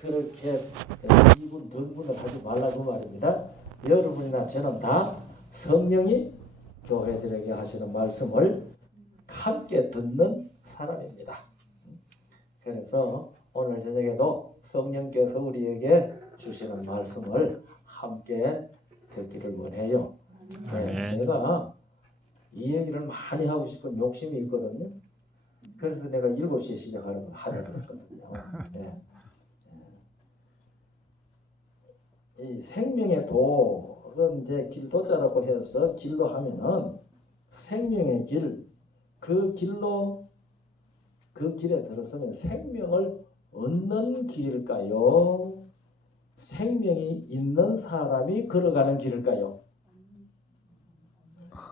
그렇게 이분 덩분을 하지 말라고 말입니다. 여러분이나 저는 다 성령이 교회들에게 하시는 말씀을 함께 듣는 사람입니다. 그래서 오늘 저녁에도 성령께서 우리에게 주시는 말씀을 함께 듣기를 원해요. 네, 제가 이 얘기를 많이 하고 싶은 욕심이 있거든요. 그래서 내가 7시에 시작하려고 하려고 했거든요. 네. 이 생명의 도는 이제 길도자라고 해서 길로 하면은 생명의 길, 그 길로 그 길에 들어서면 생명을 얻는 길일까요? 생명이 있는 사람이 걸어가는 길일까요?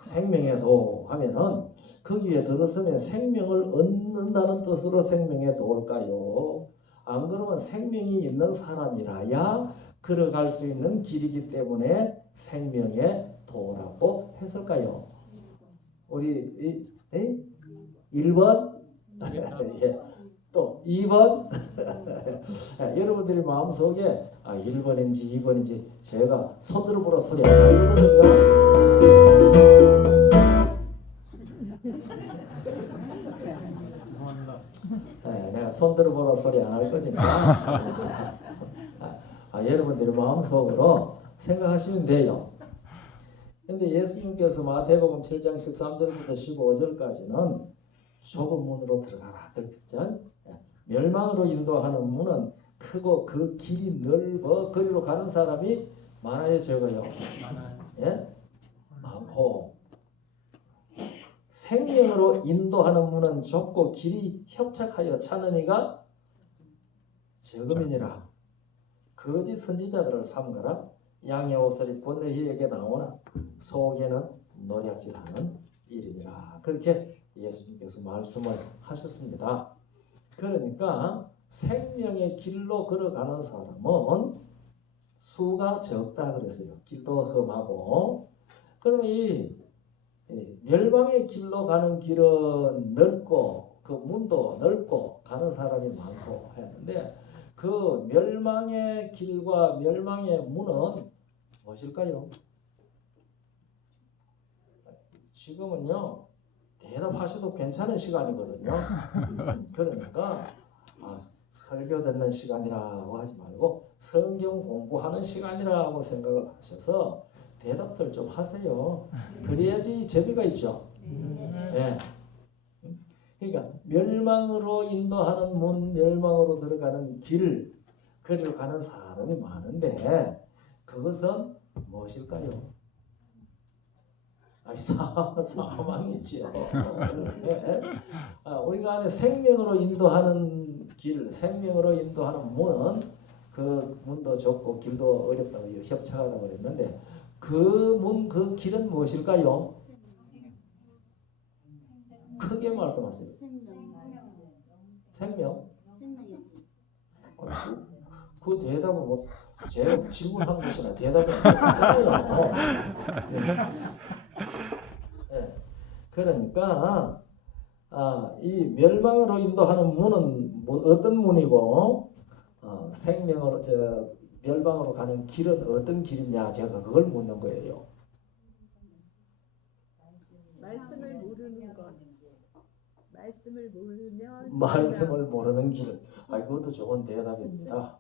생명의 도 하면은 거기에 들어서면 생명을 얻는다는 뜻으로 생명의 도일까요? 안 그러면 생명이 있는 사람이라야 걸어갈 수 있는 길이기 때문에 생명의 도라고 했을까요? 우리 1번 예. 또 2번 여러분들이 마음속에 1번인지 2번인지 제가 손들어 보라 소리 안 하거든요. 내가 손들어 보라 소리 안 할 거지만 여러분들이 마음속으로 생각하시면 돼요. 근데 예수님께서 마태복음 7장 13절부터 15절까지는 좁은 문으로 들어가라 그랬죠. 멸망으로 인도하는 문은 크고 그 길이 넓어 거리로 가는 사람이 많아요, 적어요? 예? 많고. 생명으로 인도하는 문은 좁고 길이 협착하여 찾는 이가 적음이니라. 거짓 선지자들을 삼가라. 양의 옷을 입고 너희에게 나오나 속에는 노략질하는 일이니라. 그렇게 예수님께서 말씀을 하셨습니다. 그러니까 생명의 길로 걸어가는 사람은 수가 적다 그랬어요. 길도 험하고. 그러면 이 멸망의 길로 가는 길은 넓고 그 문도 넓고 가는 사람이 많고 했는데 그 멸망의 길과 멸망의 문은 무엇일까요? 지금은요 대답하셔도 괜찮은 시간이거든요. 그러니까 설교 듣는 시간이라고 하지 말고 성경 공부하는 시간이라고 생각을 하셔서 대답들 좀 하세요. 그래야지 재미가 있죠. 네. 그러니까 멸망으로 인도하는 문, 멸망으로 들어가는 길, 거리로 가는 사람이 많은데 그것은 무엇일까요? 사망이죠. 네. 우리가 안에 생명으로 인도하는 길, 생명으로 인도하는 문은 그 문도 좁고 길도 어렵다고 협착하다고 그랬는데 그 문, 그 길은 무엇일까요? 크게 말씀하세요. 생명? 그 대답은 뭐 제가 질문한 것이나 대답은 없잖아요. 네. 그러니까 이 멸망으로 인도하는 문은 어떤 문이고 생명으로 멸망으로 가는 길은 어떤 길이냐 제가 그걸 묻는 거예요. 말씀을 모르는 것. 말씀을 모르면 말씀을 모르는 길. 그것도 좋은 대답입니다.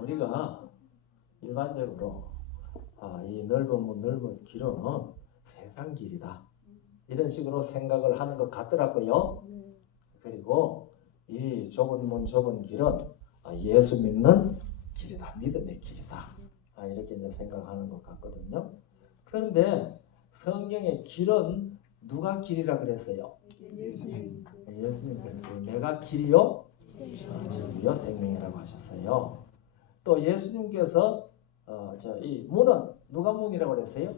우리가 일반적으로 이 넓은 문, 넓은 길은 세상 길이다. 이런 식으로 생각을 하는 것 같더라고요. 그리고 이 좁은 문, 좁은 길은 예수 믿는 길이다. 믿음의 길이다. 이렇게 이제 생각하는 것 같거든요. 그런데 성경의 길은 누가 길이라 그랬어요? 예수님. 예수님 그랬어요. 내가 길이요, 진리요, 생명이라고 하셨어요. 또 예수님께서 이 문은 누가 문이라고 그랬어요?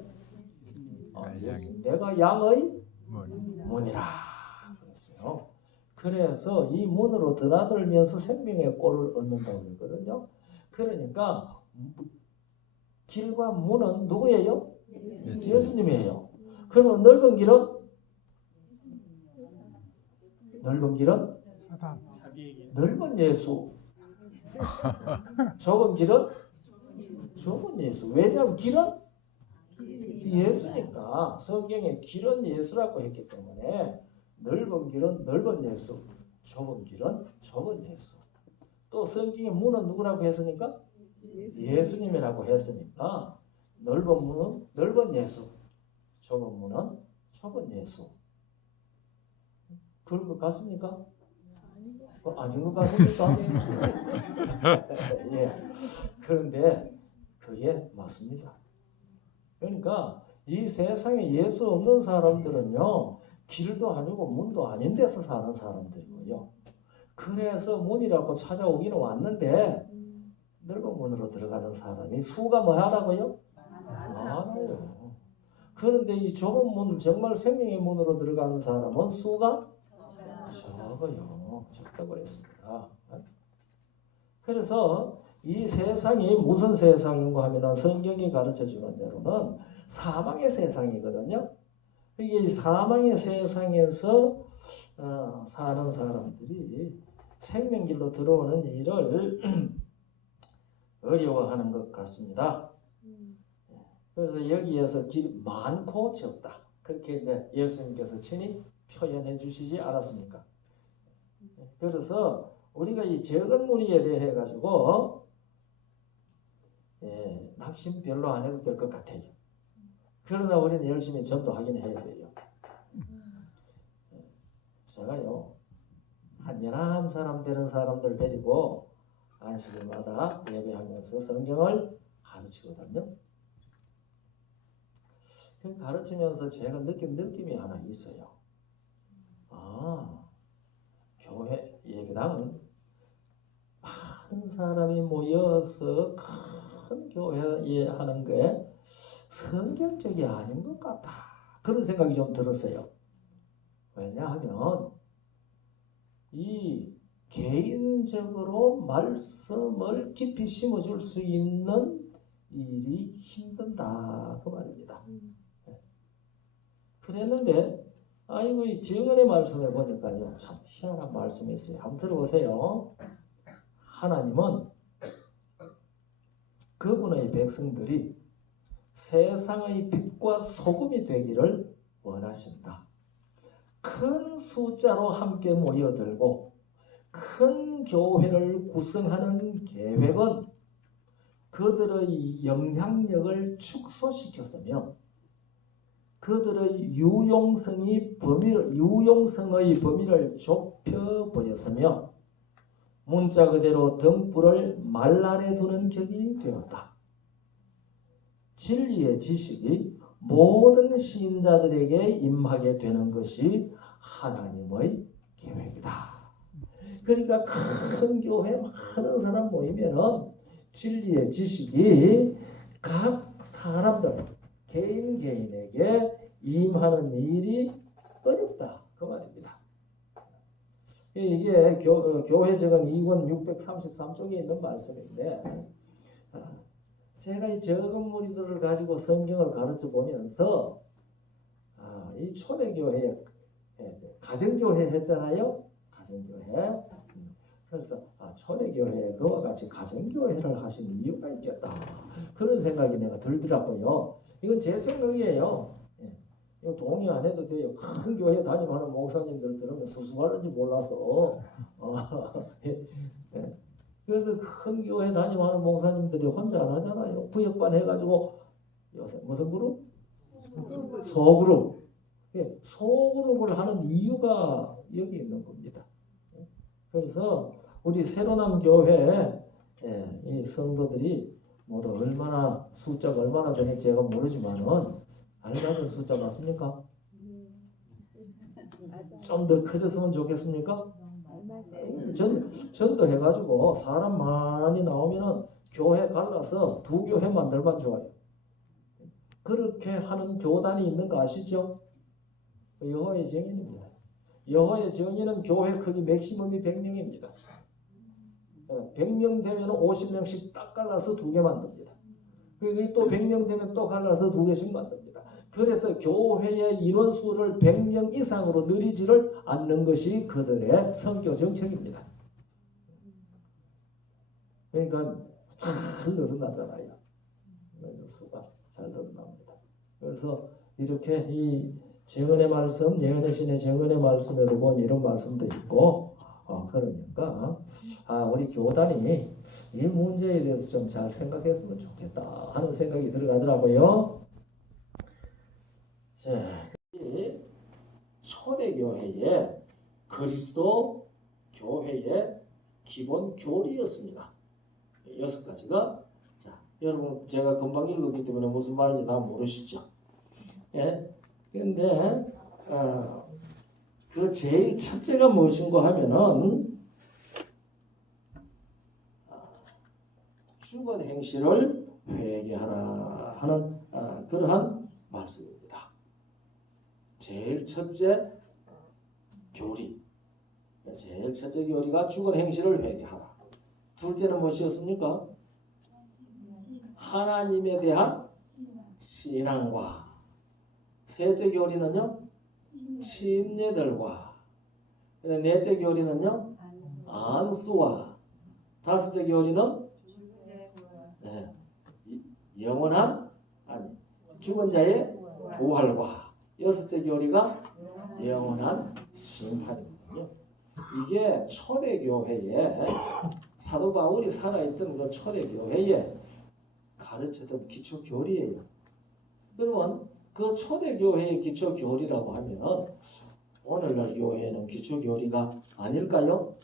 예수님. 내가 양의 문이라 그랬어요. 그래서 이 문으로 드나들면서 생명의 꼴을 얻는다고 그러거든요. 그러니까 길과 문은 누구예요? 예수님이에요. 그러면 넓은 길은 넓은 예수. 좁은 길은 좁은 예수. 왜냐하면 길은 예수니까. 성경에 길은 예수라고 했기 때문에 넓은 길은 넓은 예수, 좁은 길은 좁은 예수. 또 성경의 문은 누구라고 했으니까? 예수님이라고 했으니까 넓은 문은 넓은 예수, 좁은 문은 좁은 예수. 그런 것 같습니까? 아닌 것 같습니까? 예. 그런데 그게 맞습니다. 그러니까 이 세상에 예수 없는 사람들은요, 길도 아니고 문도 아닌 데서 사는 사람들이고요. 그래서 문이라고 찾아오기는 왔는데 넓은 문으로 들어가는 사람이 수가 뭐하다고요? 많아요. 그런데 이 좁은 문, 정말 생명의 문으로 들어가는 사람은 수가 적어요. 적다고 했습니다. 그래서 이 세상이 무슨 세상인가 하면 성경이 가르쳐주는 대로는 사망의 세상이거든요. 이게 사망의 세상에서 사는 사람들이 생명길로 들어오는 일을 어려워하는 것 같습니다. 그래서 여기에서 길이 많고 적다. 그렇게 이제 예수님께서 친히 표현해 주시지 않았습니까? 그래서 우리가 이 적은 무리에 대해 가지고 낙심 별로 안 해도 될 것 같아요. 그러나 우리는 열심히 전도하긴 해야 돼요. 제가요, 한 11 사람 되는 사람들 데리고 안식일마다 예배하면서 성경을 가르치거든요. 그 가르치면서 제가 느낀 느낌이 하나 있어요. 교회 예배당은 많은 사람이 모여서 큰 교회에 하는 게 성경적이 아닌 것 같다. 그런 생각이 좀 들었어요. 왜냐하면 이 개인적으로 말씀을 깊이 심어줄 수 있는 일이 힘든다 그 말입니다. 그랬는데 아이고 이 정언의 말씀에 보니까요 참 희한한 말씀이 있어요. 한번 들어보세요. 하나님은 그분의 백성들이 세상의 빛과 소금이 되기를 원하신다. 큰 숫자로 함께 모여들고 큰 교회를 구성하는 계획은 그들의 영향력을 축소시켰으며 그들의 유용성의 범위를 좁혀버렸으며 문자 그대로 등불을 말란에 두는 격이 되었다. 진리의 지식이 모든 신자들에게 임하게 되는 것이 하나님의 계획이다. 그러니까 큰 교회 많은 사람 모이면은 진리의 지식이 각 사람들 개인에게 임하는 일이 어렵다 그 말입니다. 이게 교회적은 2권 633쪽에 있는 말씀인데 제가 이 적은 무리들을 가지고 성경을 가르쳐 보면서 이 초대교회 가정교회 했잖아요. 가정교회. 그래서 초대교회에 그와 같이 가정교회를 하신 이유가 있겠다. 그런 생각이 내가 들더라고요. 이건 제 생각이에요. 이거 동의 안 해도 돼요. 큰 교회 다니는 목사님들 들으면 수수하는지 몰라서. 그래서 큰 교회 다니는 목사님들이 혼자 안 하잖아요. 구역반 해가지고 요새 무슨 그룹? 소그룹. 소그룹을 하는 이유가 여기 있는 겁니다. 그래서 우리 새로남 교회 이 성도들이 모두 얼마나 숫자가 얼마나 되는지 제가 모르지만은 알맞은 숫자 맞습니까? 좀 더 커졌으면 좋겠습니까? 전도 해가지고 사람 많이 나오면은 교회 갈라서 2교회 만들면 좋아요. 그렇게 하는 교단이 있는 거 아시죠? 여호와의 정의입니다. 여호와의 정의는 교회 크기 맥시멈이 100명입니다. 100명 되면 50명씩 딱 갈라서 2개 만듭니다. 그리고 또 100명 되면 또 갈라서 2개씩 만듭니다. 그래서 교회의 인원수를 100명 이상으로 늘리지를 않는 것이 그들의 선교 정책입니다. 그러니까 잘 늘어나잖아요. 수가 잘 늘어납니다. 그래서 이렇게 이 정언의 말씀, 예언의 신의 정언의 말씀에도 보니 이런 말씀도 있고, 그러니까 우리 교단이 이 문제에 대해서 좀 잘 생각했으면 좋겠다 하는 생각이 들어가더라고요. 자, 이 초대교회의 그리스도 교회의 기본 교리였습니다. 6가지가. 자, 여러분 제가 금방 읽었기 때문에 무슨 말인지 다 모르시죠? 예. 근데 그 제일 첫째가 무엇인가 하면은 죽은 행실을 회개하라 하는 그러한 말씀입니다. 제일 첫째 교리. 제일 첫째 교리가 죽은 행실을 회개하라. 둘째는 무엇이었습니까? 하나님에 대한 신앙과. 셋째 교리는요? 침례들과. 넷째 교리는요? 안수와. 다섯째 교리는 영원한 죽은 자의 부활과. 여섯째 교리가 영원한 심판이거든요. 이게 초대교회에 사도 바울이 살아있던 그 초대교회에 가르쳤던 기초교리예요. 그러면 그 초대교회의 기초교리라고 하면 오늘날 교회는 기초교리가 아닐까요?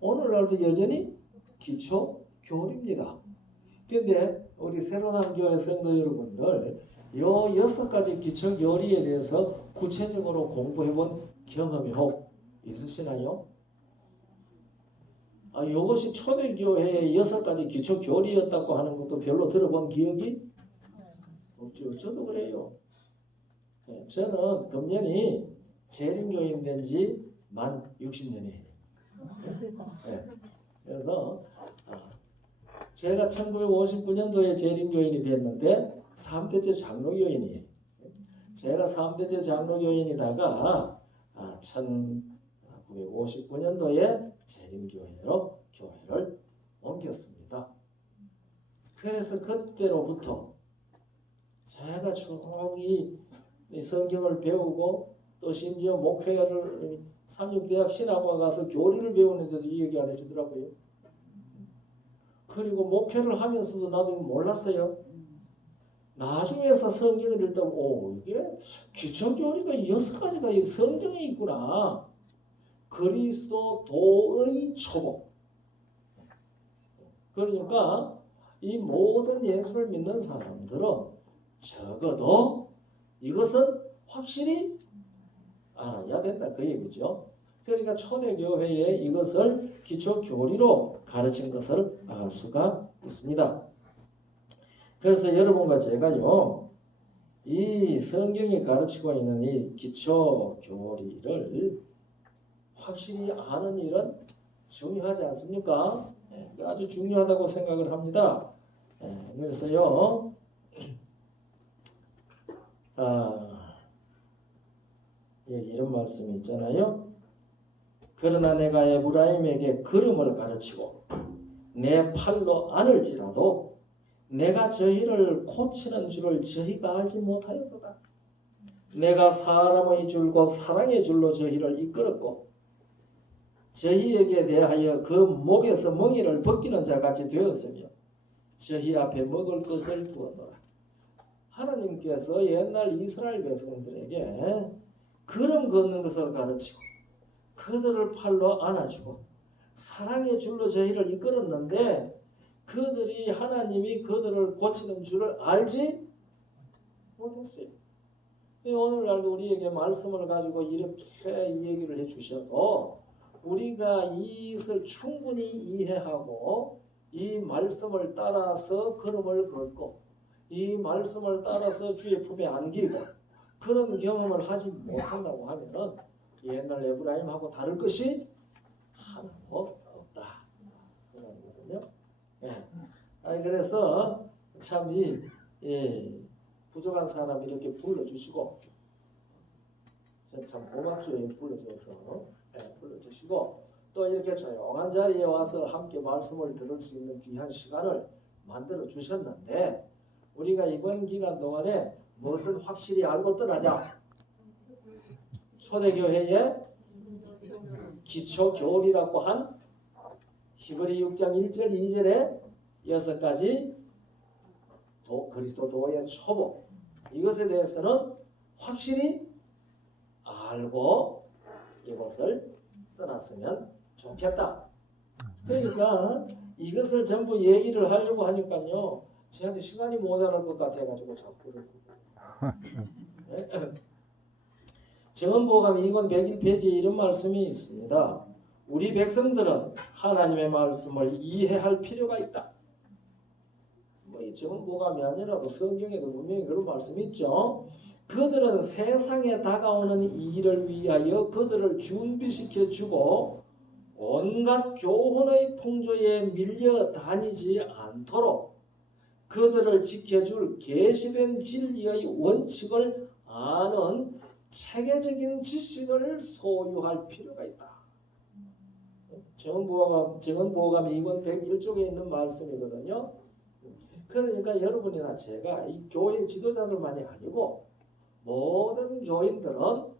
오늘날도 여전히 기초교리입니다. 근데 우리 새로운 교회 성도 여러분들 요 6가지 기초교리에 대해서 구체적으로 공부해본 경험이 혹 있으시나요? 이것이 초대교회의 6가지 기초교리였다고 하는 것도 별로 들어본 기억이 없죠. 저도 그래요. 저는 금년이 재림교인 된 지 만 60년이에요. 그래서 제가 1959년도에 재림교인이 됐는데 3대째 장로교인이에요. 제가 3대째 장로교인이다가 1959년도에 재림교회로 교회를 옮겼습니다. 그래서 그때로부터 제가 쭉 이 성경을 배우고 또 심지어 목회를 삼육대학 신학과 가서 교리를 배우는데도 이 얘기 안 해주더라고요. 그리고 목회를 하면서도 나도 몰랐어요. 나중에서 성경을 읽다 이게 기초교리가 6가지가 성경에 있구나. 그리스도의 초복. 그러니까 이 모든 예수를 믿는 사람들은 적어도 이것은 확실히 알아야 된다 그 얘기죠. 그러니까 초대교회에 이것을 기초교리로 가르친 것을 알 수가 있습니다. 그래서 여러분과 제가요 이 성경이 가르치고 있는 이 기초교리를 확실히 아는 일은 중요하지 않습니까? 아주 중요하다고 생각을 합니다. 그래서요 이런 말씀이 있잖아요. 그러나 내가 에브라임에게 걸음을 가르치고 내 팔로 안을지라도 내가 저희를 고치는 줄을 저희가 알지 못하였도다. 내가 사람의 줄과 사랑의 줄로 저희를 이끌었고 저희에게 대하여 그 목에서 멍에를 벗기는 자같이 되었으며 저희 앞에 먹을 것을 두었노라. 하나님께서 옛날 이스라엘 백성들에게 걸음 걷는 것을 가르치고 그들을 팔로 안아주고 사랑의 줄로 저희를 이끌었는데 그들이 하나님이 그들을 고치는 줄을 알지 못했어요. 오늘날도 우리에게 말씀을 가지고 이렇게 이 얘기를 해주셔도 우리가 이것을 충분히 이해하고 이 말씀을 따라서 걸음을 걷고 이 말씀을 따라서 주의 품에 안기고 그런 경험을 하지 못한다고 하면은 옛날 에브라임하고 다를 것이 하나도 없다. 그런 거거든요. 그래서 참 부족한 사람 이렇게 불러주시고 참 고맙죠. 불러주시고 또 이렇게 조용한 자리에 와서 함께 말씀을 들을 수 있는 귀한 시간을 만들어 주셨는데 우리가 이번 기간 동안에 무엇을 확실히 알고 떠나자. 초대교회의 기초 교리라고 한 히브리 6장 1절 2절에 6가지 그리스도도의 초보 이것에 대해서는 확실히 알고 이것을 떠났으면 좋겠다. 그러니까 이것을 전부 얘기를 하려고 하니까요. 저한테 시간이 모자랄 것 같아가지고 자꾸 정언보감 2권 101페이지에 이런 말씀이 있습니다. 우리 백성들은 하나님의 말씀을 이해할 필요가 있다. 이 정언보감이 아니라도 성경에도 분명히 그런 말씀이 있죠. 그들은 세상에 다가오는 일을 위하여 그들을 준비시켜주고 온갖 교훈의 풍조에 밀려 다니지 않도록 그들을 지켜줄 계시된 진리의 원칙을 아는 체계적인 지식을 소유할 필요가 있다. 정언보감 2권 101쪽에 있는 말씀이거든요. 그러니까 여러분이나 제가 이 교회 지도자들만이 아니고 모든 교인들은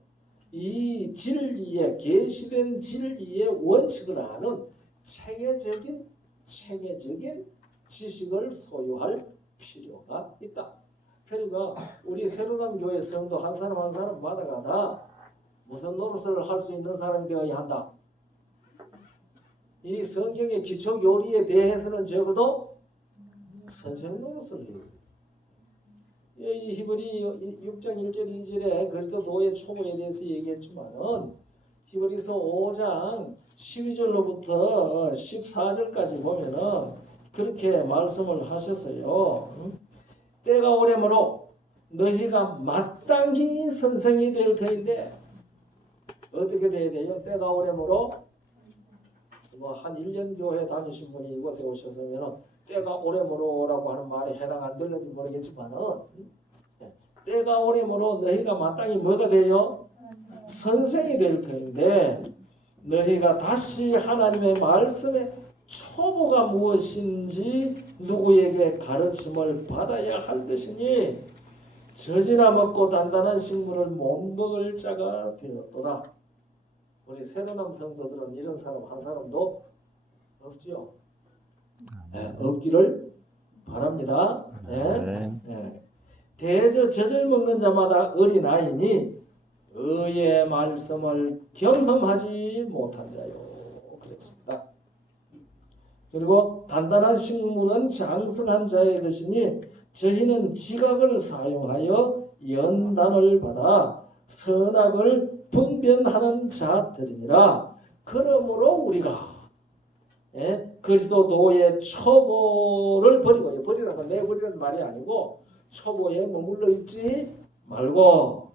이 진리의 계시된 진리의 원칙을 아는 체계적인 지식을 소유할 필요가 있다. 그러니까 우리 새로남 교회 성도 한 사람 한 사람마다가 다 무슨 노릇을 할 수 있는 사람이 되어야 한다. 이 성경의 기초 교리에 대해서는 적어도 선생 노릇을 해요. 이 히브리 6장 1절 2절에 그리스도도의 초보에 대해서 얘기했지만은 히브리서 5장 12절로부터 14절까지 보면은 그렇게 말씀을 하셨어요. 때가 오래므로 너희가 마땅히 선생이 될 터인데 어떻게 돼야 돼요? 때가 오래므로 한 1년 교회 다니신 분이 이곳에 오셨으면 때가 오래므로라고 하는 말에 해당 안 되는지 모르겠지만은 때가 오래므로 너희가 마땅히 뭐가 돼요? 선생이 될 터인데 너희가 다시 하나님의 말씀의 초보가 무엇인지 누구에게 가르침을 받아야 할 것이니 젖이나 먹고 단단한 식물을 못 먹을 자가 되었도다. 우리 새로남 성도들은 이런 사람 한 사람도 없지요. 없기를 바랍니다. 대저 젖을 먹는 자마다 어린아이니 의의 말씀을 경험하지 못한 자요. 그랬습니다. 그리고 단단한 식물은 장성한 자의 것이니 저희는 지각을 사용하여 연단을 받아 선악을 분별하는 자들이니라. 그러므로 우리가 그리스도도의 초보를 버리고, 버리라는 건 내버리는 말이 아니고 초보에 머물러 있지 말고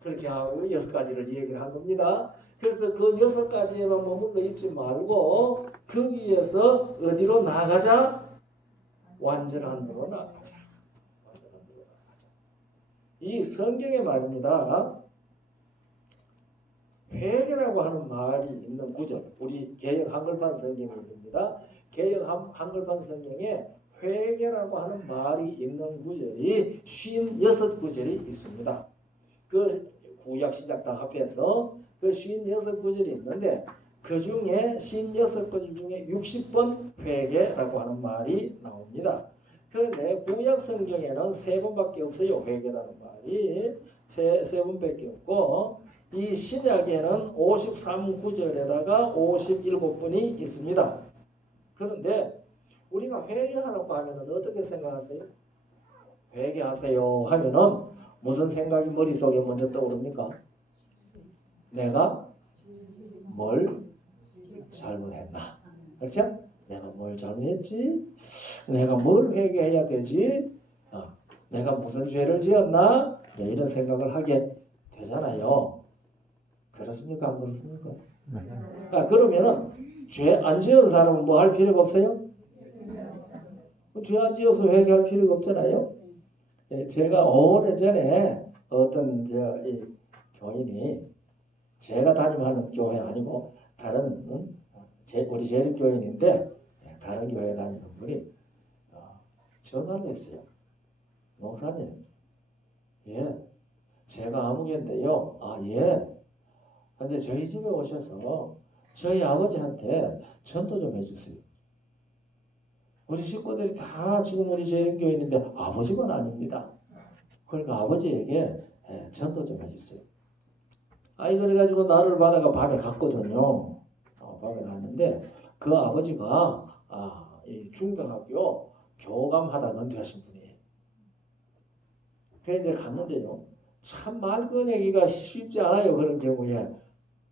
그렇게 하고 6가지를 얘기를 한 겁니다. 그래서 그 6가지에만 머물러 있지 말고 거기에서 어디로 나가자? 완전한 데로 나가자. 이 성경의 말입니다. 회개라고 하는 말이 있는 구절, 우리 개역 한글판 성경에 있습니다. 개역 한글판 성경에 회개라고 하는 말이 있는 구절이 56구절이 있습니다. 그 구약 신약 다 합해서 그 56구절이 있는데 그 중에 56구절 중에 60번 회개라고 하는 말이 나옵니다. 그런데 구약 성경에는 3번밖에 없어요. 회개라는 말이 세 번밖에 없고 이 신약에는 53구절에다가 57번이 있습니다. 그런데 우리가 회개하라고 하면 어떻게 생각하세요? 회개하세요 하면은 무슨 생각이 머릿속에 먼저 떠오릅니까? 내가 뭘 잘못했나? 그렇죠? 내가 뭘 잘못했지? 내가 뭘 회개해야 되지? 내가 무슨 죄를 지었나? 이런 생각을 하게 되잖아요. 그렇습니까? 안 그렇습니까? 그러면은 죄 안 지은 사람은 뭐 할 필요가 없어요? 죄 안 지어서 회개할 필요가 없잖아요. 제가 오래전에 어떤 이 교인이 제가 다니는 교회 아니고 다른 우리 재림교인인데 다른 교회 다니는 분이 전화를 했어요. 목사님, 예, 제가 아무개인데요. 아, 예. 근데 저희 집에 오셔서 저희 아버지한테 전도 좀 해주세요. 우리 식구들이 다 지금 우리 재림교인인데 아버지만 아닙니다. 그러니까 아버지에게 전도 좀 해주세요. 아이 그래가지고 나를 받아가 밤에 갔거든요. 밤에 갔는데 그 아버지가 이 중등학교 교감하다 은퇴하신 분이에요. 그래서 이제 갔는데요. 참 말 꺼내기가 쉽지 않아요. 그런 경우에.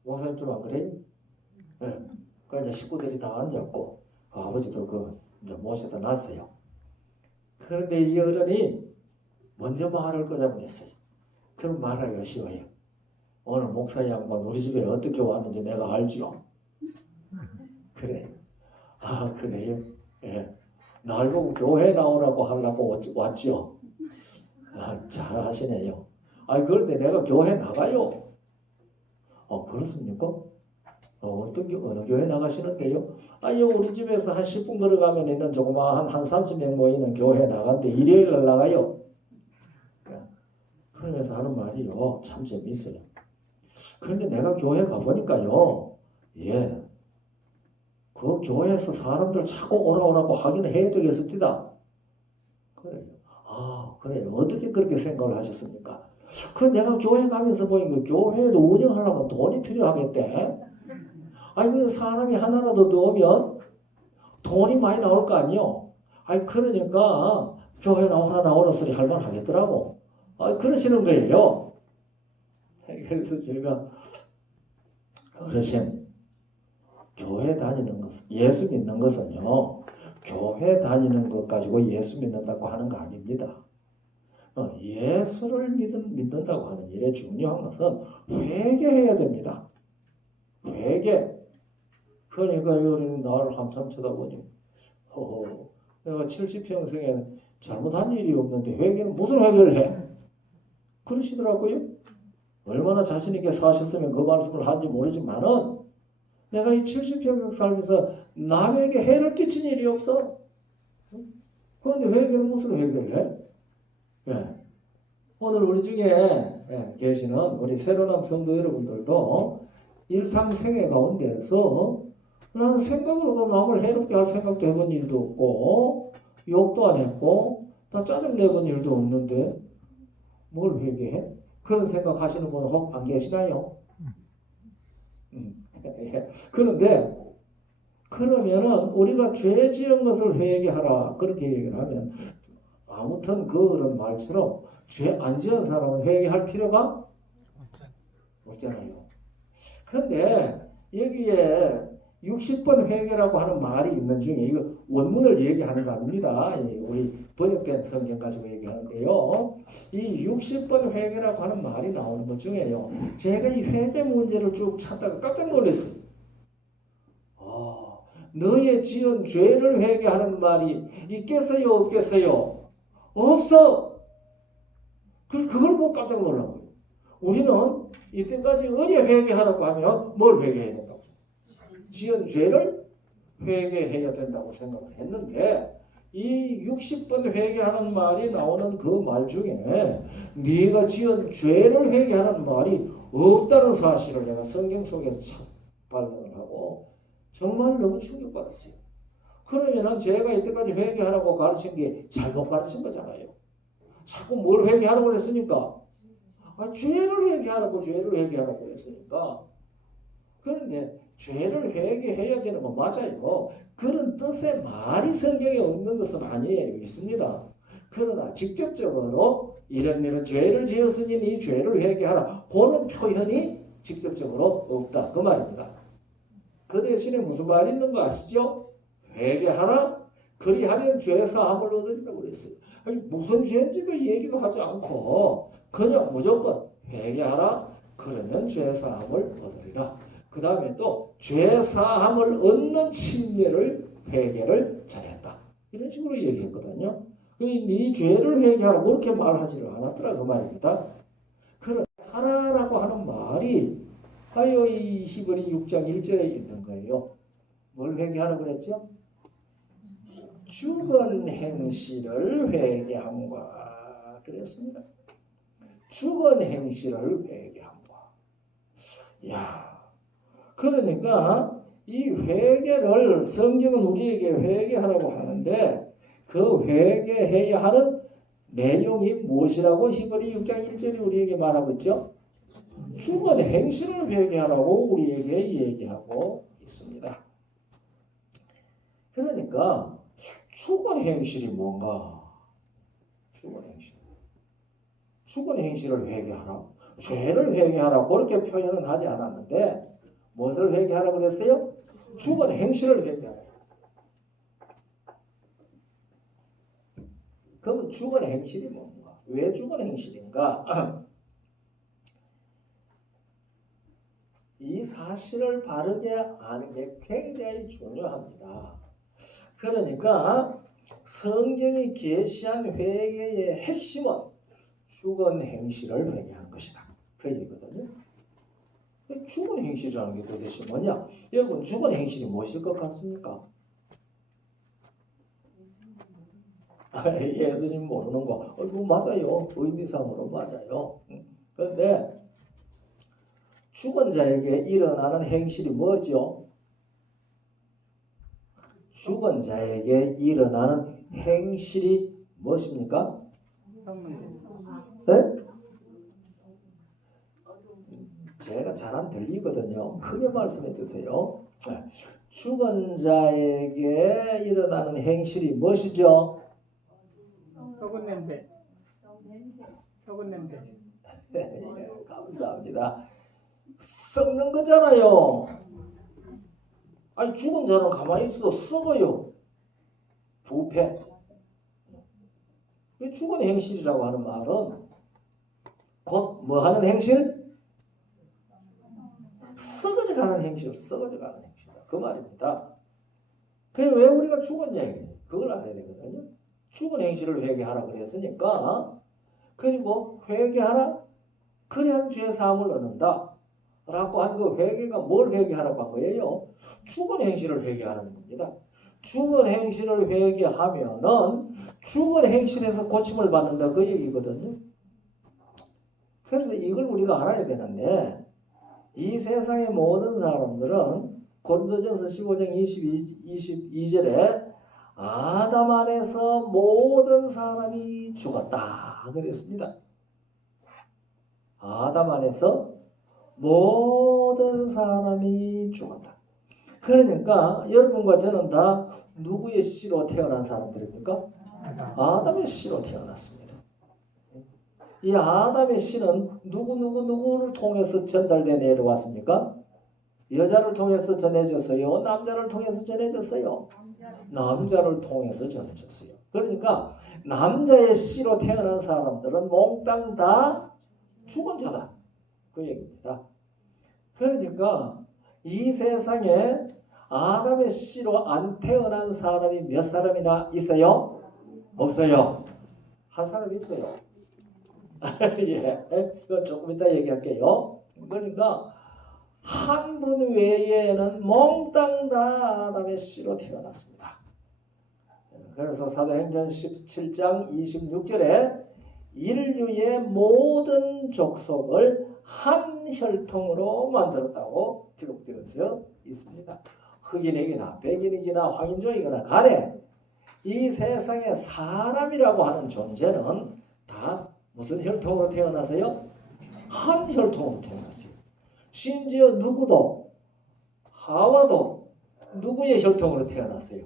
목사님 좀 안 그래요? 네. 그 이제 식구들이 다 앉았고 그 아버지도 이제 모셔다 놨어요. 그런데 이 어른이 먼저 말을 끄자고 했어요. 그럼 말하기가 쉬워요. 오늘 목사 양반 우리 집에 어떻게 왔는지 내가 알지요. 그래. 아 그래요? 예. 날 보고 교회 나오라고 하려고 왔지요. 잘하시네요. 그런데 내가 교회 나가요. 그렇습니까? 어느 교회 나가시는데요? 우리 집에서 한 10분 걸어가면 있는 조그마한 한 30명 모이는 교회 나간대. 일요일 날 나가요. 그러면서 하는 말이요. 참 재미있어요. 그런데 내가 교회 가보니까요. 예. 그 교회에서 사람들 자꾸 오라고 하긴 해야 되겠습니다. 그래요. 그래요. 어떻게 그렇게 생각을 하셨습니까? 내가 교회 가면서 보니까 교회도 운영하려면 돈이 필요하겠대. 그럼 사람이 하나라도 더 오면 돈이 많이 나올 거 아니요. 그러니까 교회 나오라 소리 할 만 하겠더라고. 그러시는 거예요. 그래서 제가 어르신 교회 다니는 것은 예수 믿는 것은요. 교회 다니는 것 가지고 예수 믿는다고 하는 거 아닙니다. 예수를 믿는다고 하는 일에 중요한 것은 회개해야 됩니다. 회개. 그러니까 우리는 나를 한참 쳐다보니 내가 70평생에 잘못한 일이 없는데 회개는 무슨 회개를 해? 그러시더라고요. 얼마나 자신 있게 사셨으면 그 말씀을 한지 모르지만은 내가 이 70평생 살면서 남에게 해를 끼친 일이 없어. 그런데 회개는 무슨 회개를 해? 예. 오늘 우리 중에 계시는 우리 새로남 성도 여러분들도 일상생애 가운데서 나는 생각으로도 남을 해롭게 할 생각도 해본 일도 없고 욕도 안 했고 다 짜증내본 일도 없는데 뭘 회개해? 그런 생각 하시는 분은 혹 안 계시나요? 그런데 그러면은 우리가 죄 지은 것을 회개하라 그렇게 얘기를 하면 아무튼 그런 말처럼 죄 안 지은 사람은 회개할 필요가 없잖아요. 그런데 여기에 60번 회개라고 하는 말이 있는 중에 이거 원문을 얘기하는 거 아닙니다. 우리 번역된 성경 가지고 얘기하는데요. 이 60번 회개라고 하는 말이 나오는 것 중에요. 제가 이 회개 문제를 쭉 찾다가 깜짝 놀랐어요. 너의 지은 죄를 회개하는 말이 있겠어요? 없겠어요? 없어! 그걸 보고 깜짝 놀라고요. 우리는 이때까지 어디 회개하라고 하면 뭘 회개해야 된다고? 지은 죄를 회개해야 된다고 생각을 했는데 이 60번 회개하는 말이 나오는 그 말 중에 네가 지은 죄를 회개하는 말이 없다는 사실을 내가 성경 속에서 발견을 하고 정말 너무 충격받았어요. 그러면은 제가 이때까지 회개하라고 가르친 게 잘못 가르친 거잖아요. 자꾸 뭘 회개하라고 그랬으니까 죄를 회개하라고 했으니까. 그런데 죄를 회개해야 되는 건 맞아요. 그런 뜻의 말이 성경에 없는 것은 아니에요. 있습니다. 그러나 직접적으로 이런 죄를 지었으니 이 죄를 회개하라. 그런 표현이 직접적으로 없다. 그 말입니다. 그 대신에 무슨 말이 있는 거 아시죠? 회개하라. 그리하면 죄사함을 얻으리라고 그랬어요. 무슨 죄인지도 얘기도 하지 않고 그냥 무조건 회개하라. 그러면 죄사함을 얻으리라. 그 다음에 또 죄사함을 얻는 침례를 회개를 잘했다. 이런 식으로 얘기했거든요. 네 죄를 회개하라 그렇게 말하지를 않았더라 그 말입니다. 그런 하라라고 하는 말이 아유, 이 히브리 6장 1절에 있는 거예요. 뭘 회개하라고 그랬죠? 죽은 행실을 회개함과 그랬습니다. 죽은 행실을 회개함과. 야, 그러니까 이 회개를 성경은 우리에게 회개하라고 하는데 그 회개해야 하는 내용이 무엇이라고 히브리 6장 1절이 우리에게 말하고 있죠? 죽은 행실을 회개하라고 우리에게 얘기하고 있습니다. 그러니까 죽은 행실이 뭔가? 죽은 행실. 죽은 행실을 회개하라. 죄를 회개하라. 그렇게 표현은 하지 않았는데 무엇을 회개하라고 그랬어요? 죽은 행실을 회개하라. 그러면 죽은 행실이 뭔가? 왜 죽은 행실인가? 이 사실을 바르게 아는 게 굉장히 중요합니다. 그러니까 성경이 계시한 회개의 핵심은 죽은 행실을 회개하는 것이다. 그 얘기거든요. 죽은 행실이라는 게 도대체 뭐냐? 여러분 죽은 행실이 무엇일 것 같습니까? 예수님 모르는 거. 그거 맞아요. 의미상으로 맞아요. 그런데 죽은 자에게 일어나는 행실이 뭐죠? 죽은 자에게 일어나는 행실이 무엇입니까? 네? 제가 잘 안 들리거든요. 크게 말씀해 주세요. 죽은 자에게 일어나는 행실이 무엇이죠? 썩은 냄새. 썩은 냄새. 예, 감사합니다. 썩는 거잖아요. 아니 죽은 자는 가만히 있어도 썩어요. 부패. 죽은 행실이라고 하는 말은 곧 뭐 하는 행실? 썩어져 가는 행실, 썩어져 가는 행실이다. 그 말입니다. 그게 왜 우리가 죽었냐? 그걸 알아야 되거든요. 죽은 행실을 회개하라 그랬으니까 그리고 회개하라 그래야 죄 사함을 얻는다 라고 한 그 회개가 뭘 회개하라고 한 거예요? 죽은 행실을 회개하는 겁니다. 죽은 행실을 회개하면은 죽은 행실에서 고침을 받는다 그 얘기거든요. 그래서 이걸 우리가 알아야 되는데 이 세상의 모든 사람들은 고린도전서 15장 22절에 아담 안에서 모든 사람이 죽었다 그랬습니다. 아담 안에서 모든 사람이 죽었다. 그러니까 여러분과 저는 다 누구의 씨로 태어난 사람들입니까? 아담의 씨로 태어났습니다. 이 아담의 씨는 누구를 통해서 전달돼 내려왔습니까? 여자를 통해서 전해졌어요? 남자를 통해서 전해졌어요? 남자를 통해서 전해졌어요. 그러니까 남자의 씨로 태어난 사람들은 몽땅 다 죽은 자다. 그 얘기입니다. 그러니까 이 세상에 아담의 씨로 안 태어난 사람이 몇 사람이나 있어요? 없어요. 한 사람 있어요. 예, 그거 조금 이따 얘기할게요. 그러니까 한 분 외에는 몽땅 다 아담의 씨로 태어났습니다. 그래서 사도행전 17장 26절에 인류의 모든 족속을 한 혈통으로 만들었다고 기록되어져 있습니다. 흑인이거나 백인이거나 황인종이거나 간에 이 세상에 사람이라고 하는 존재는 다 무슨 혈통으로 태어나서요? 한 혈통으로 태어났어요. 심지어 누구도 하와도 누구의 혈통으로 태어났어요?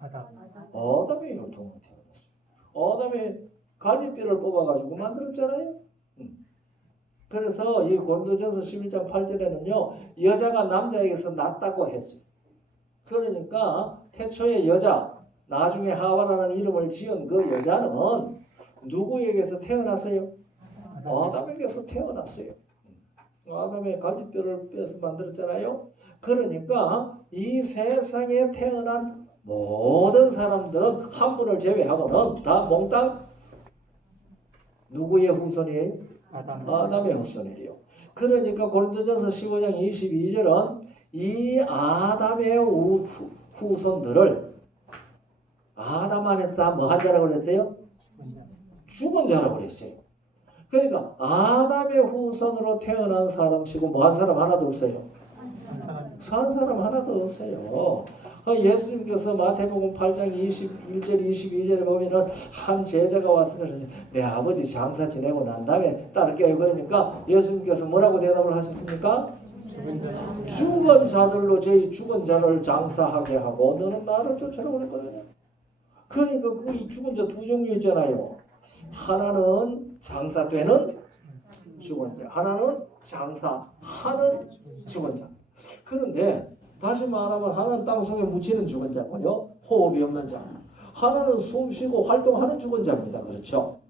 아담의 혈통으로 태어났어요. 아담의 갈비뼈를 뽑아가지고 만들었잖아요. 그래서 이 고린도전서 11장 8절에는요 여자가 남자에게서 낳았다고 했어요. 그러니까 태초의 여자 나중에 하와라는 이름을 지은 그 여자는 누구에게서 태어났어요? 아담에게서 태어났어요. 아담의 갈비뼈를 빼서 만들었잖아요. 그러니까 이 세상에 태어난 모든 사람들은 한 분을 제외하고는 다 몽땅 누구의 후손이에요? 아담의 후손이에요. 그러니까 고린도전서 15장 22절은 이 아담의 후손들을 아담 안에서 다 뭐 한 자라고 그랬어요? 죽은 자라고 그랬어요. 그러니까 아담의 후손으로 태어난 사람 치고 뭐 한 사람 하나도 없어요. 산 사람 하나도 없어요. 예수님께서 마태복음 8장 21절 22절에 보면은 한 제자가 와서 그러세요. 내 아버지 장사 지내고 난 다음에 따를게요. 그러니까 예수님께서 뭐라고 대답을 하셨습니까? 죽은 자들로 저희 죽은 자를 장사하게 하고 너는 나를 쫓으라고 그랬거든요. 그러니까 그 죽은 자 두 종류 있잖아요. 하나는 장사되는 죽은 자, 하나는 장사하는 죽은 자. 그런데 다시 말하면 하나는 땅속에 묻히는 죽은 자고요. 호흡이 없는 자. 하나는 숨 쉬고 활동하는 죽은 자입니다. 그렇죠?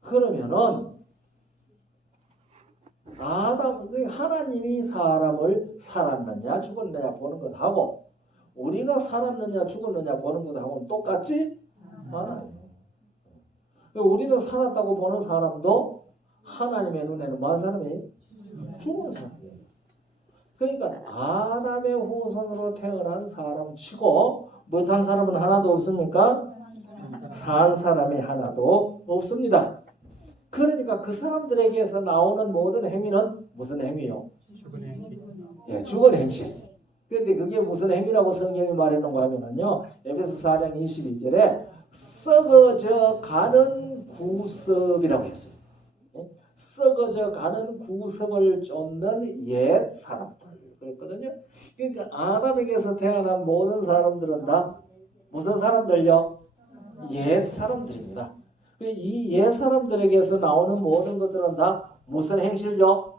그러면은 하나님이 사람을 살았느냐 죽었느냐 보는 것하고 우리가 살았느냐 죽었느냐 보는 것하고는 똑같지 않아요. 우리는 살았다고 보는 사람도 하나님의 눈에는 뭐한 사람이에요? 죽은 사람이에요. 그러니까 아담의 후손으로 태어난 사람 치고 못한 사람은 하나도 없습니까? 산 사람이 하나도 없습니다. 그러니까 그 사람들에게서 나오는 모든 행위는 무슨 행위요? 죽은 행실. 예, 죽은 행실. 그런데 그게 무슨 행위라고 성경이 말해놓은 하면은요, 에베소 4장 22절에 썩어져 가는 구습이라고 했어요. 썩어져 가는 구습을 쫓는 옛 사람들 그랬거든요. 그러니까 아담에게서 태어난 모든 사람들은 다 무슨 사람들요? 옛 사람들입니다. 이 옛 사람들에게서 나오는 모든 것들은 다 무슨 행실요?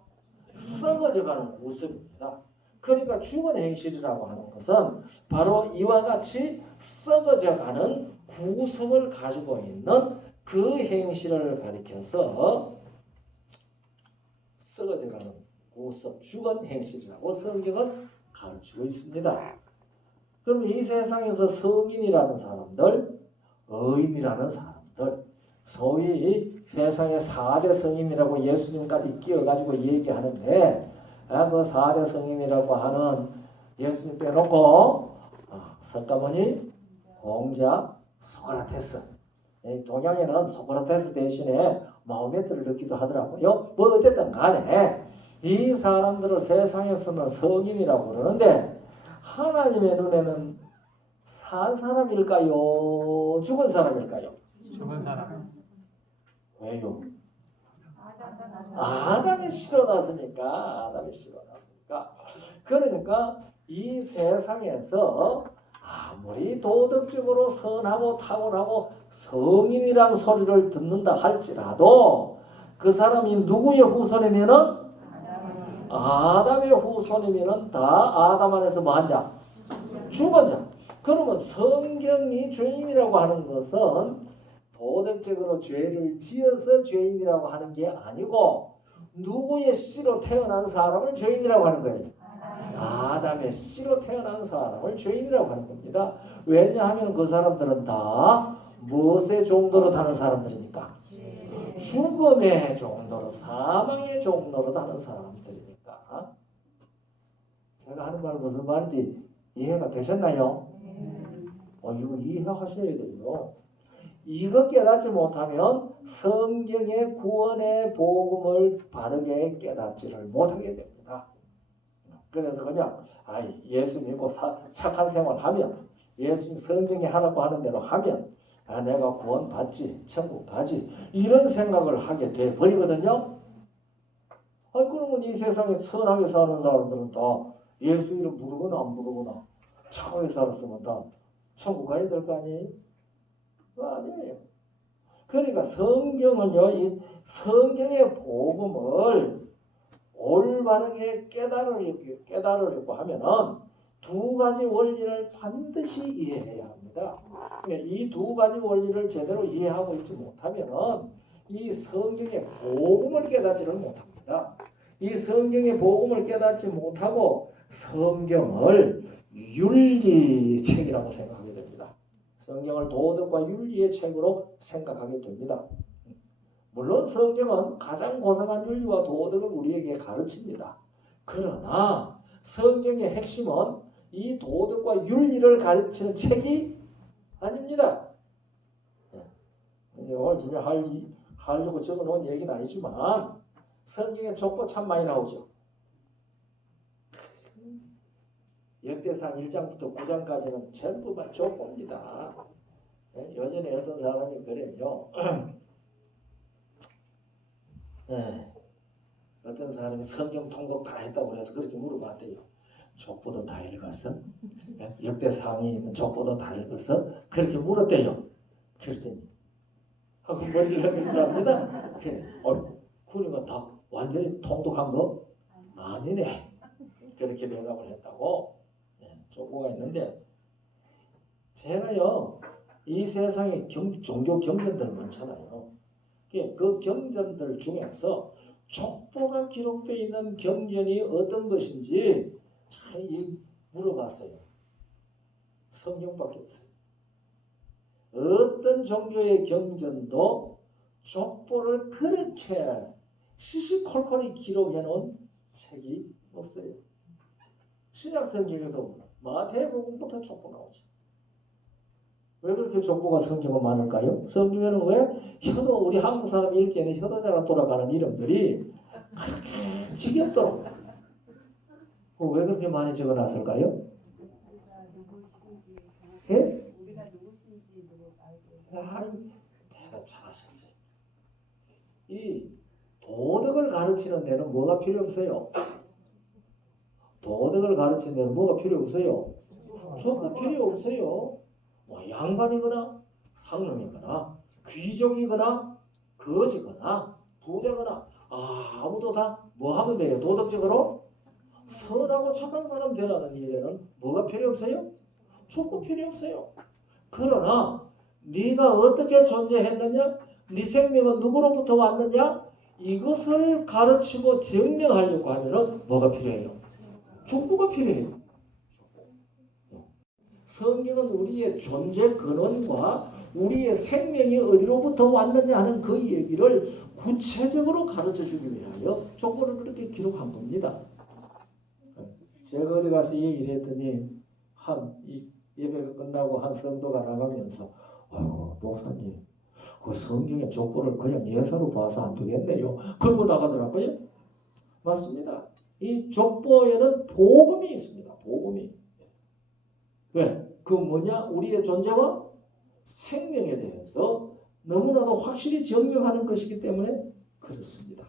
썩어져 가는 구습입니다. 그러니까 죽은 행실이라고 하는 것은 바로 이와 같이 썩어져 가는 구습을 가지고 있는 그 행실을 가리켜서 썩어져가는 구습, 죽은 행실이라고 성경은 가르치고 있습니다. 그럼 이 세상에서 성인이라는 사람들, 의인이라는 사람들, 소위 세상의 4대 성인이라고 예수님까지 끼워가지고 얘기하는데 그 4대 성인이라고 하는 예수님 빼놓고 석가모니, 공자, 소크라테스 동양에는 소크라테스 대신에 마호메트를 넣기도 하더라고요. 뭐 어쨌든 간에 이 사람들을 세상에서는 성인이라고 그러는데 하나님의 눈에는 산 사람일까요? 죽은 사람일까요? 죽은 사람. 왜요? 아담이 실어놨으니까. 그러니까 이 세상에서 아무리 도덕적으로 선하고 탁월하고 성인이라는 소리를 듣는다 할지라도 그 사람이 누구의 후손이면은 아담의 후손이면은 다 아담 안에서 뭐 한 자? 죽은 자. 그러면 성경이 죄인이라고 하는 것은 도덕적으로 죄를 지어서 죄인이라고 하는 게 아니고 누구의 씨로 태어난 사람을 죄인이라고 하는 거예요. 아담의 씨로 태어난 사람을 죄인이라고 하는 겁니다. 왜냐하면 그 사람들은 다 무엇의 종로로 사는 사람들이니까? 죽음의 종로로, 사망의 종로로 사는 사람들이니까. 제가 하는 말 무슨 말인지 이해가 되셨나요? 이거 이해하셔야 돼요. 이거 깨닫지 못하면 성경의 구원의 복음을 바르게 깨닫지를 못하게 됩니다. 그래서 그냥 예수 믿고 착한 생활하면 예수님 성경에 하라고 하는 대로 하면 내가 구원 받지 천국 가지 이런 생각을 하게 돼 버리거든요. 그러면 이 세상에 선하게 사는 사람들은 다 예수 이름 부르거나 안 부르거나 착하게 살았으면 다 천국 가야 될 거 아니에요? 아니에요. 그러니까 성경은요, 이 성경의 복음을 올바르게 깨달으려고 하면은 두 가지 원리를 반드시 이해해야 합니다. 이 두 가지 원리를 제대로 이해하고 있지 못하면은 이 성경의 복음을 깨닫지를 못합니다. 이 성경의 복음을 깨닫지 못하고 성경을 윤리책이라고 생각하게 됩니다. 성경을 도덕과 윤리의 책으로 생각하게 됩니다. 물론 성경은 가장 고상한 윤리와 도덕을 우리에게 가르칩니다. 그러나 성경의 핵심은 이 도덕과 윤리를 가르치는 책이 아닙니다. 오늘 진짜 하려고 적어놓은 얘기는 아니지만 성경에 족보 참 많이 나오죠. 역대상 1장부터 9장까지는 전부 다 족보입니다. 요전에 어떤 사람이 그래요. 어떤 사람이 성경 통독 다 했다고 그래서 그렇게 물어봤대요. 족보도 다 읽었어? 역대상에 있는 족보도 다 읽었어? 그렇게 물었대요. 그랬더니 하고 머리를 흔들랍니다. 그러니까 다 완전히 통독한 거 아니네. 그렇게 대답을 했다고. 족보가 있는데 제가요 이 세상에 종교 경전들 많잖아요. 그 경전들 중에서 족보가 기록되어 있는 경전이 어떤 것인지 잘 물어봤어요. 성경밖에 없어요. 어떤 종교의 경전도 족보를 그렇게 시시콜콜이 기록해 놓은 책이 없어요. 신약 성경에도 마태복음부터 족보 나오죠. 왜 그렇게 족보가 성경은 많을까요? 성경에는 왜 우리 한국 사람이 읽기에는 효도자가 돌아가는 이름들이 그렇게 지겹도록 왜 그렇게 많이 적어놨을까요? 예? 대답 잘하셨어요. 이 도덕을 가르치는 데는 뭐가 필요 없어요? 도덕을 가르치는 데는 뭐가 필요 없어요? 족보 필요 없어요. 양반이거나 상놈이거나 귀족이거나 거지거나 부자거나 아무도 다 뭐 하면 돼요? 도덕적으로 선하고 착한 사람 되라는 일에는 뭐가 필요 없어요? 족보 필요 없어요. 그러나 네가 어떻게 존재했느냐? 네 생명은 누구로부터 왔느냐? 이것을 가르치고 증명하려고 하면은 뭐가 필요해요? 족보가 필요해요. 성경은 우리의 존재 근원과 우리의 생명이 어디로부터 왔느냐 하는 그 얘기를 구체적으로 가르쳐주기 위하여 족보를 그렇게 기록한 겁니다. 제가 어디 가서 얘기를 했더니 예배가 끝나고 한 성도가 나가면서 목사님 그 성경의 족보를 그냥 예사로 봐서 안 되겠네요. 그러고 나가더라고요. 맞습니다. 이 족보에는 복음이 있습니다. 복음이. 왜? 그 뭐냐? 우리의 존재와 생명에 대해서 너무나도 확실히 증명하는 것이기 때문에 그렇습니다.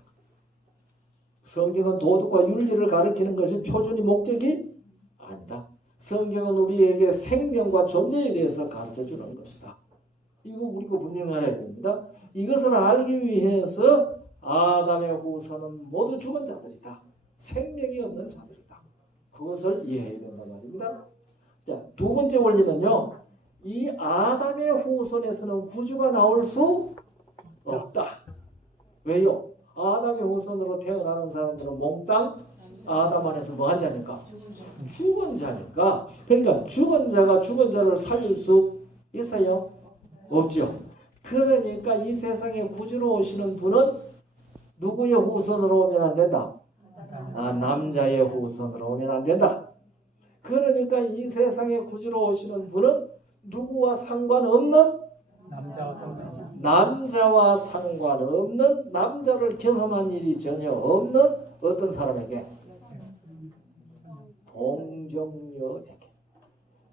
성경은 도덕과 윤리를 가리키는 것이 표준이 목적이 아니다. 성경은 우리에게 생명과 존재에 대해서 가르쳐주는 것이다. 이거 우리가 분명히 알아야 됩니다. 이것을 알기 위해서 아담의 후손은 모두 죽은 자들이다. 생명이 없는 자들이다. 그것을 이해해야 된단 말입니다. 자, 두 번째 원리는요. 이 아담의 후손에서는 구주가 나올 수 없다. 왜요? 아담의 후손으로 태어나는 사람들은 몽땅 아담 안에서 뭐한 자니까? 죽은 자니까. 그러니까 죽은 자가 죽은 자를 살릴 수 있어요? 없죠. 그러니까 이 세상에 구주로 오시는 분은 누구의 후손으로 오면 안 된다? 남자의 후손으로 오면 안 된다. 그러니까 이 세상에 구주로 오시는 분은 누구와 상관없는 남자와 상관없는 남자를 경험한 일이 전혀 없는 어떤 사람에게 동정녀에게.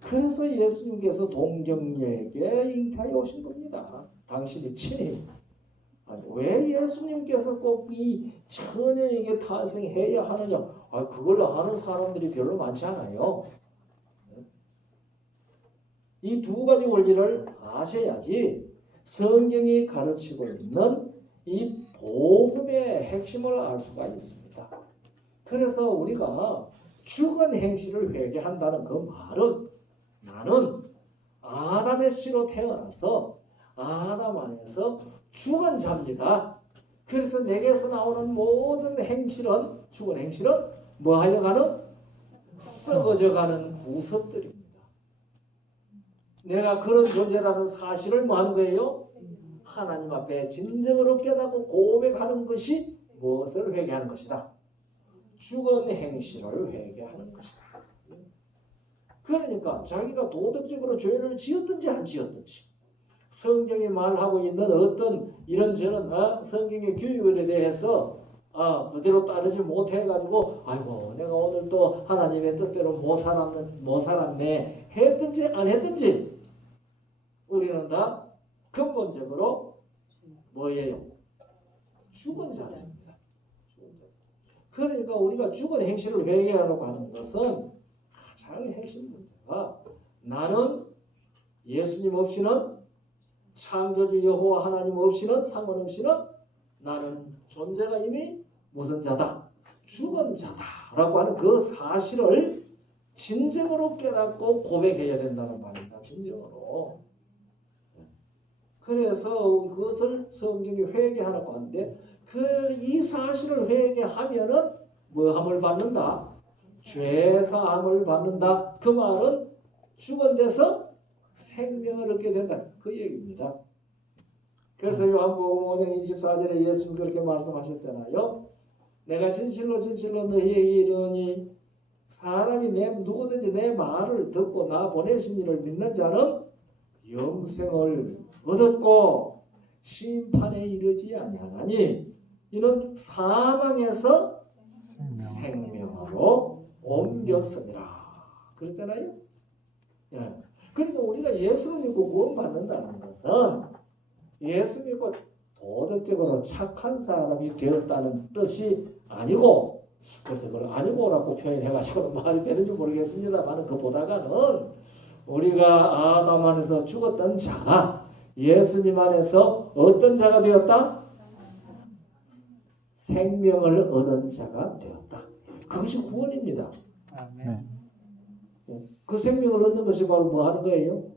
그래서 예수님께서 동정녀에게 잉태하여 오신 겁니다. 당신이 친히. 왜 예수님께서 꼭 이 처녀에게 탄생해야 하느냐? 그걸 아는 사람들이 별로 많지 않아요. 이 두 가지 원리를 아셔야지 성경이 가르치고 있는 이 복음의 핵심을 알 수가 있습니다. 그래서 우리가 죽은 행실을 회개한다는 그 말은 나는 아담의 씨로 태어나서 아담 안에서 죽은 자입니다. 그래서 내게서 나오는 모든 행실은 죽은 행실은 뭐하여 가는? 썩어져 가는 구석들입니다. 내가 그런 존재라는 사실을 뭐 하는 거예요? 하나님 앞에 진정으로 깨닫고 고백하는 것이 무엇을 회개하는 것이다? 죽은 행실을 회개하는 것이다. 그러니까 자기가 도덕적으로 죄를 지었든지 안 지었든지 성경이 말하고 있는 어떤 이런저런 성경의 교육에 대해서 그대로 따르지 못해가지고 아이고 내가 오늘 또 하나님의 뜻대로 못 살았네 했든지 안 했든지 우리는 다 근본적으로 뭐예요? 죽은 자들입니다. 죽은 자들. 그러니까 우리가 죽은 행실을 회개하려고 하는 것은 가장 핵심 문제가 나는 예수님 없이는 창조주 여호와 하나님 없이는 상관없이는 나는 존재가 이미 무슨 자다? 죽은 자다라고 하는 그 사실을 진정으로 깨닫고 고백해야 된다는 말입니다. 진정으로. 그래서 그것을 성경이 회개하라고 하는데 이 사실을 회개하면은 뭐함을 받는다? 죄사함을 받는다. 그 말은 죽은 데서 생명을 얻게 된다. 그 얘기입니다. 그래서 요한복음 5장 24절에 예수님 그렇게 말씀하셨잖아요. 내가 진실로 진실로 너희에게 이르노니 사람이 누구든지 내 말을 듣고 나 보내신 이를 믿는 자는 영생을 얻었고 심판에 이르지 아니하나니 이는 사망에서 생명으로 옮겼습니다. 그랬잖아요. 예. 그러니까 우리가 예수를 믿고 구원받는다는 것은 예수 믿고 도덕적으로 착한 사람이 되었다는 뜻이 아니고 그래서 그걸 아니고라고 표현해가지고 말이 되는지 모르겠습니다만 그보다가는 우리가 아담 안에서 죽었던 자가 예수님 안에서 어떤 자가 되었다? 생명을 얻은 자가 되었다. 그것이 구원입니다. 아멘. 그 생명을 얻는 것이 바로 뭐 하는 거예요?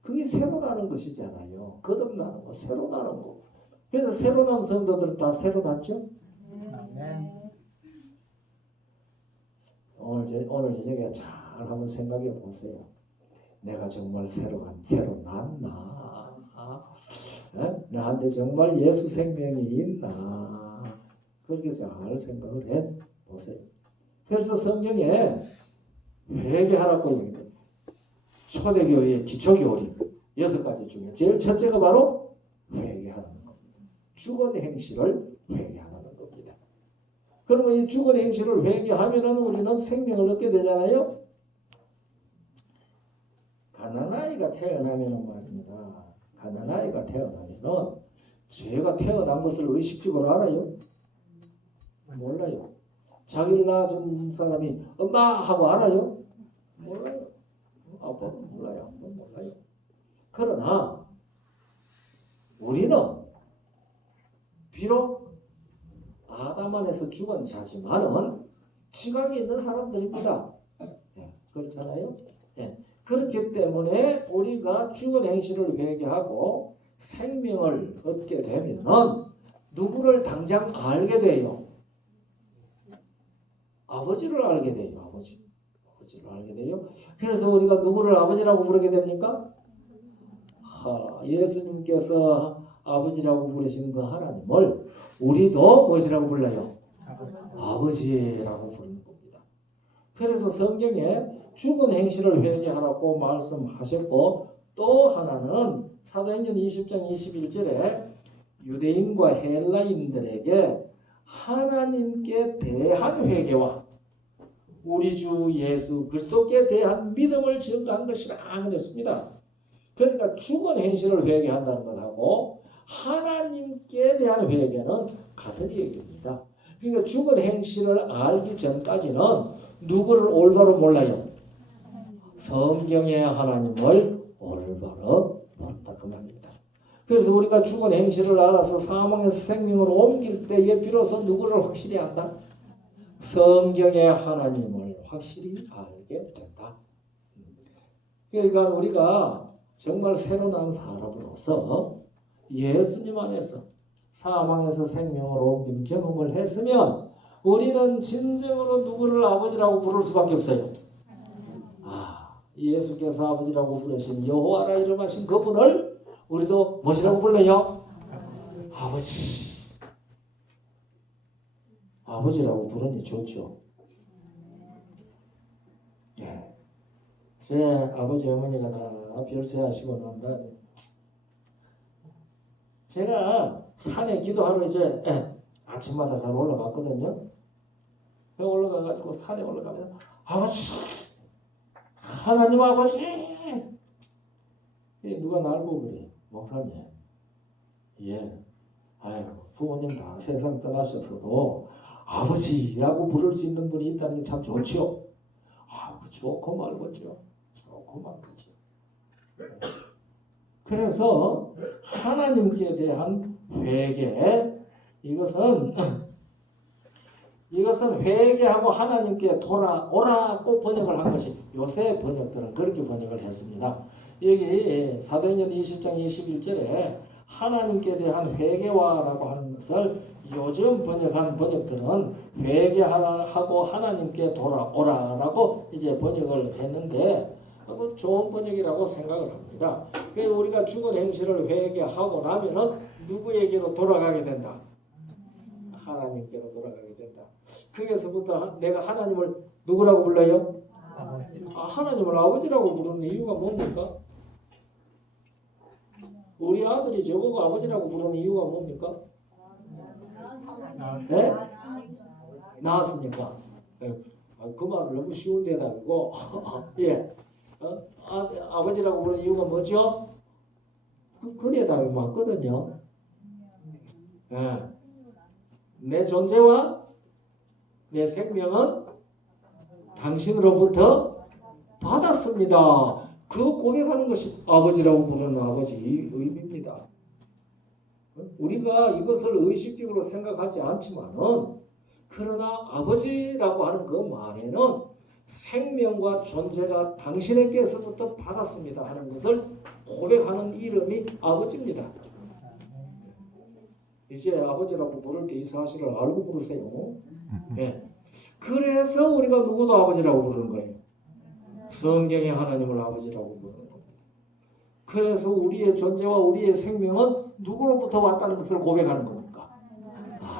그게 새로 나는 것이잖아요. 거듭나는 거, 새로 나는 거. 그래서 새로 난 성도들은 다 새로 났죠? 아멘. 오늘 저녁에 잘 한번 생각해 보세요. 내가 정말 새로 났나? 나한테 정말 예수 생명이 있나? 그렇게 잘 생각을 해 보세요. 그래서 성경에 회개하라고 얘기해요. 초대교회의 기초교리 6가지 중에 제일 첫째가 바로 회개하는 겁니다. 죽은 행실을 회개하는 겁니다. 그러면 이 죽은 행실을 회개하면은 우리는 생명을 얻게 되잖아요. 가난아이가 태어나면은 말입니다. 가난아이가 태어나면은 제가 태어난 것을 의식적으로 알아요? 몰라요. 자기를 낳아준 사람이 엄마 하고 알아요? 몰라요. 아빠는 몰라요. 몰라요. 그러나 우리는 비록 아담 안에서 죽은 자지만은 지각이 있는 사람들입니다. 그렇잖아요. 그렇기 때문에 우리가 죽은 행실을 회개하고 생명을 얻게 되면은 누구를 당장 알게 돼요? 아버지를 알게 돼요. 아버지를 알게 돼요. 그래서 우리가 누구를 아버지라고 부르게 됩니까? 예수님께서 아버지라고 부르신 그 하나님을 우리도 무엇이라고 불러요? 아버지라고 부르는 겁니다. 그래서 성경에 죽은 행실을 회개하라고 말씀하셨고 또 하나는 사도행전 20장 21절에 유대인과 헬라인들에게 하나님께 대한 회개와 우리 주 예수 그리스도께 대한 믿음을 증거한 것이라 그랬습니다. 그러니까 죽은 행실을 회개한다는 것하고 하나님께 대한 회개는 같은 얘기입니다. 그러니까 죽은 행실을 알기 전까지는 누구를 올바로 몰라요? 성경의 하나님을 올바로 모른다 그 말입니다. 그래서 우리가 죽은 행실을 알아서 사망에서 생명으로 옮길 때에 비로소 누구를 확실히 안다? 성경의 하나님을 확실히 알게 된다. 그러니까 우리가 정말 새로 난 사람으로서 예수님 안에서 사망에서 생명으로 옮긴 경험을 했으면 우리는 진정으로 누구를 아버지라고 부를 수밖에 없어요. 예수께서 아버지라고 부르신 여호와라 이름하신 그분을 우리도 무엇이라고 불러요? 아버지. 아버지라고 부르니 좋죠. 예. 제 아버지 어머니가 다 별세하시고 난 다음에 제가 산에 기도하러 이제 아침마다 잘 올라갔거든요. 올라가가지고 산에 올라가면 아버지, 하나님 아버지, 누가 날 보고 그래, 목사님, 예, 아이고 부모님 다 세상 떠나셨어도 아버지라고 부를 수 있는 분이 있다는 게 참 좋죠. 좋고 말고죠. 좋고 말고죠. 그래서 하나님께 대한 회개, 이것은 회개하고 하나님께 돌아오라고 번역을 한 것이 요새 번역들은 그렇게 번역을 했습니다. 여기 사도행전 20장 21절에 하나님께 대한 회개와라고 하는 것을 요즘 번역한 번역들은 회개하고 하나님께 돌아오라라고 이제 번역을 했는데 좋은 번역이라고 생각을 합니다. 그래서 우리가 죽은 행실을 회개하고 나면은 누구에게로 돌아가게 된다? 하나님께로 돌아가게 된다. 거기서부터 내가 하나님을 누구라고 불러요? 아버지. 하나님을 아버지라고 부르는 이유가 뭡니까? 우리 아들이 저보고 아버지라고 부르는 이유가 뭡니까? 네? 나았으니까. 그 말은 너무 쉬운 대답이고 예. 아버지라고 부르는 이유가 뭐죠? 그 대답이 맞거든요. 예. 내 존재와 내 생명은 당신으로부터 받았습니다. 그 고백하는 것이 아버지라고 부르는 아버지의 의미입니다. 우리가 이것을 의식적으로 생각하지 않지만은 그러나 아버지라고 하는 그 말에는 생명과 존재가 당신에게서부터 받았습니다 하는 것을 고백하는 이름이 아버지입니다. 이제 아버지라고 부를 때 이 사실을 알고 부르세요. 네. 그래서 우리가 누구도 아버지라고 부르는 거예요. 성경의 하나님을 아버지라고 부르는 겁니다. 그래서 우리의 존재와 우리의 생명은 누구로부터 왔다는 것을 고백하는 겁니까?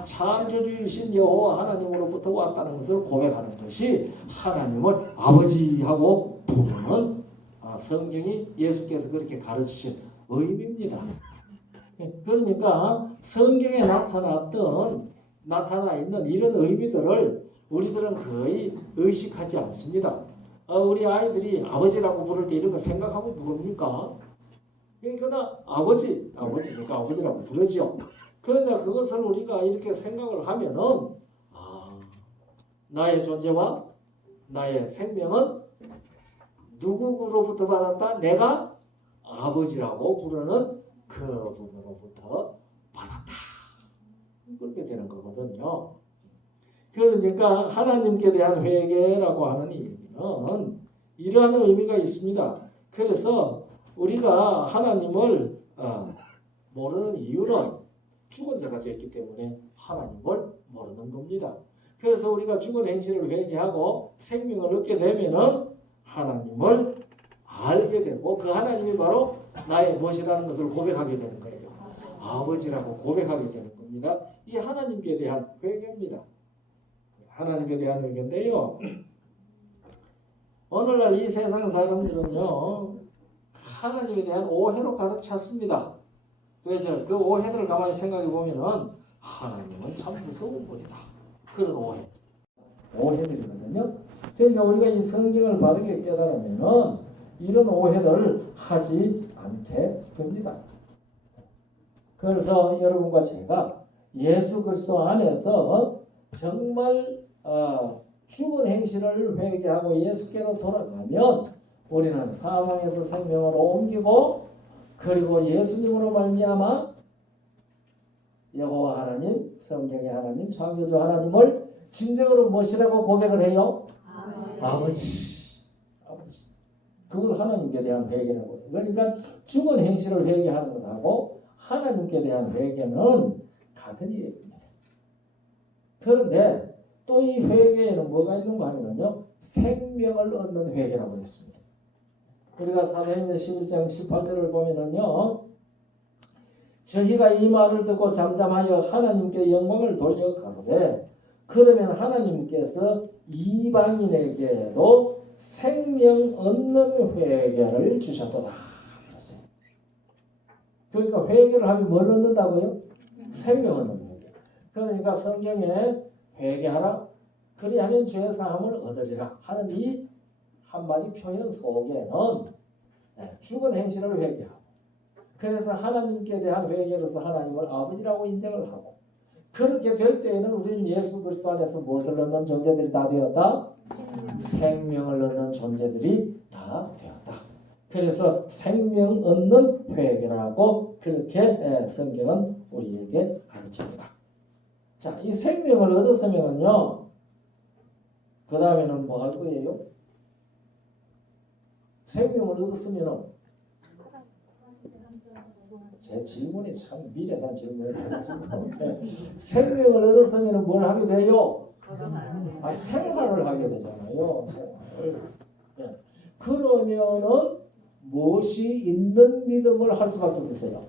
창조주이신 여호와 하나님으로부터 왔다는 것을 고백하는 것이 하나님을 아버지하고 부르는 성경이 예수께서 그렇게 가르치신 의미입니다. 그러니까 성경에 나타나 있는 이런 의미들을 우리들은 거의 의식하지 않습니다. 우리 아이들이 아버지라고 부를 때 이런 거 생각하고 부릅니까? 그러니까 아버지니까 아버지라고 부르죠. 그런데 그것을 우리가 이렇게 생각을 하면은 나의 존재와 나의 생명은 누구로부터 받았다? 내가 아버지라고 부르는 그분으로부터 받았다. 그렇게 되는 거거든요. 그러니까 하나님께 대한 회개라고 하는 의미는 이러한 의미가 있습니다. 그래서 우리가 하나님을 모르는 이유는 죽은 자가 됐기 때문에 하나님을 모르는 겁니다. 그래서 우리가 죽은 행실을 회개하고 생명을 얻게 되면은 하나님을 알게 되고 그 하나님이 바로 나의 무엇이라는 것을 고백하게 되는 거예요. 아버지라고 고백하게 되는 겁니다. 이 하나님께 대한 회개입니다. 하나님께 대한 회개인데요. 오늘날 이 세상 사람들은요. 하나님에 대한 오해로 가득 찼습니다. 그래서 그 오해들을 가만히 생각해 보면은 하나님은 참 무서운 분이다. 그런 오해들이거든요. 그러니까 우리가 이 성경을 바르게 깨달으면은 이런 오해들을 하지 않게 됩니다. 그래서 여러분과 제가 예수 그리스도 안에서 정말 죽은 행실을 회개하고 예수께로 돌아가면 우리는 사망에서 생명으로 옮기고 그리고 예수님으로 말미암아 여호와 하나님, 성경의 하나님, 창조주 하나님을 진정으로 무엇이라고 고백을 해요? 아버지. 그걸 하나님께 대한 회개라고 해요. 그러니까 죽은 행실을 회개하는 것하고 하나님께 대한 회개는 같은 얘기입니다. 그런데 또 이 회개에는 뭐가 있는가 하면요. 생명을 얻는 회개라고 했습니다. 우리가 사도행전 11장 18절을 보면은요. 저희가 이 말을 듣고 잠잠하여 하나님께 영광을 돌려 가로되 그러면 하나님께서 이방인에게도 생명 얻는 회개를 주셨도다. 그러니까 회개를 하면 뭘 얻는다고요? 생명 얻는 회개. 그러니까 성경에 회개하라. 그리하면 죄사함을 얻으리라 하는 이 한마디 표현 속에는 죽은 행실을 회개하고, 그래서 하나님께 대한 회개로서 하나님을 아버지라고 인정을 하고, 그렇게 될 때에는 우리는 예수 그리스도 안에서 무엇을 얻는 존재들이 다 되었다? 생명을 얻는 존재들이 다 되었다. 그래서 생명 얻는 회개라고 그렇게 성경은 우리에게 가르칩니다. 자, 이 생명을 얻었으면요, 그 다음에는 뭐 할 거예요? 생명을 얻었으면은, 제 질문이 참 미래한 질문을 하는데, 생명을 얻었으면 뭘 하게 돼요? 생활을 하게 되잖아요. 생활을. 그러면은 무엇이 있는 믿음을 할 수밖에 없어요.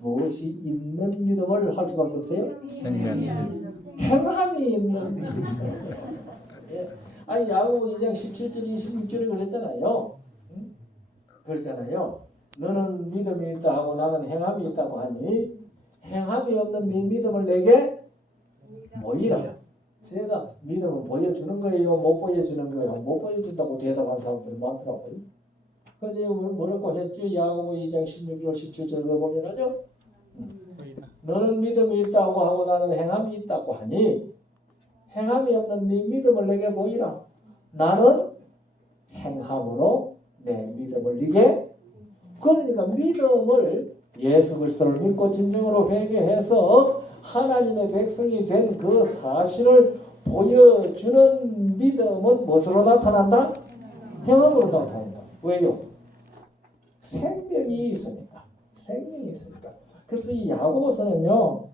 무엇이 있는 믿음을 할 수밖에 없어요? 행함이 있는 믿음. 야고보 2장 17절 26절에 그랬잖아요. 그랬잖아요. 너는 믿음이 있다 하고 나는 행함이 있다고 하니 행함이 없는 네 믿음을 내게 보이라. 제가 믿음을 보여주는 거예요? 못 보여주는 거예요? 못 보여준다고 대답한 사람들이 많더라고요. 근데 뭐라고 했죠? 야고보 2장 16절 17절 보면은요, 너는 믿음이 있다고 하고 나는 행함이 있다고 하니 행함이 없는 네 믿음을 내게 보이라. 나는 행함으로 내 믿음을 네게. 그러니까 믿음을 예수 그리스도를 믿고 진정으로 회개해서 하나님의 백성이 된 그 사실을 보여주는 믿음은 무엇으로 나타난다? 행함으로 나타난다. 왜요? 생명이 있으니까. 생명이 있으니까. 그래서 이 야고보서는요,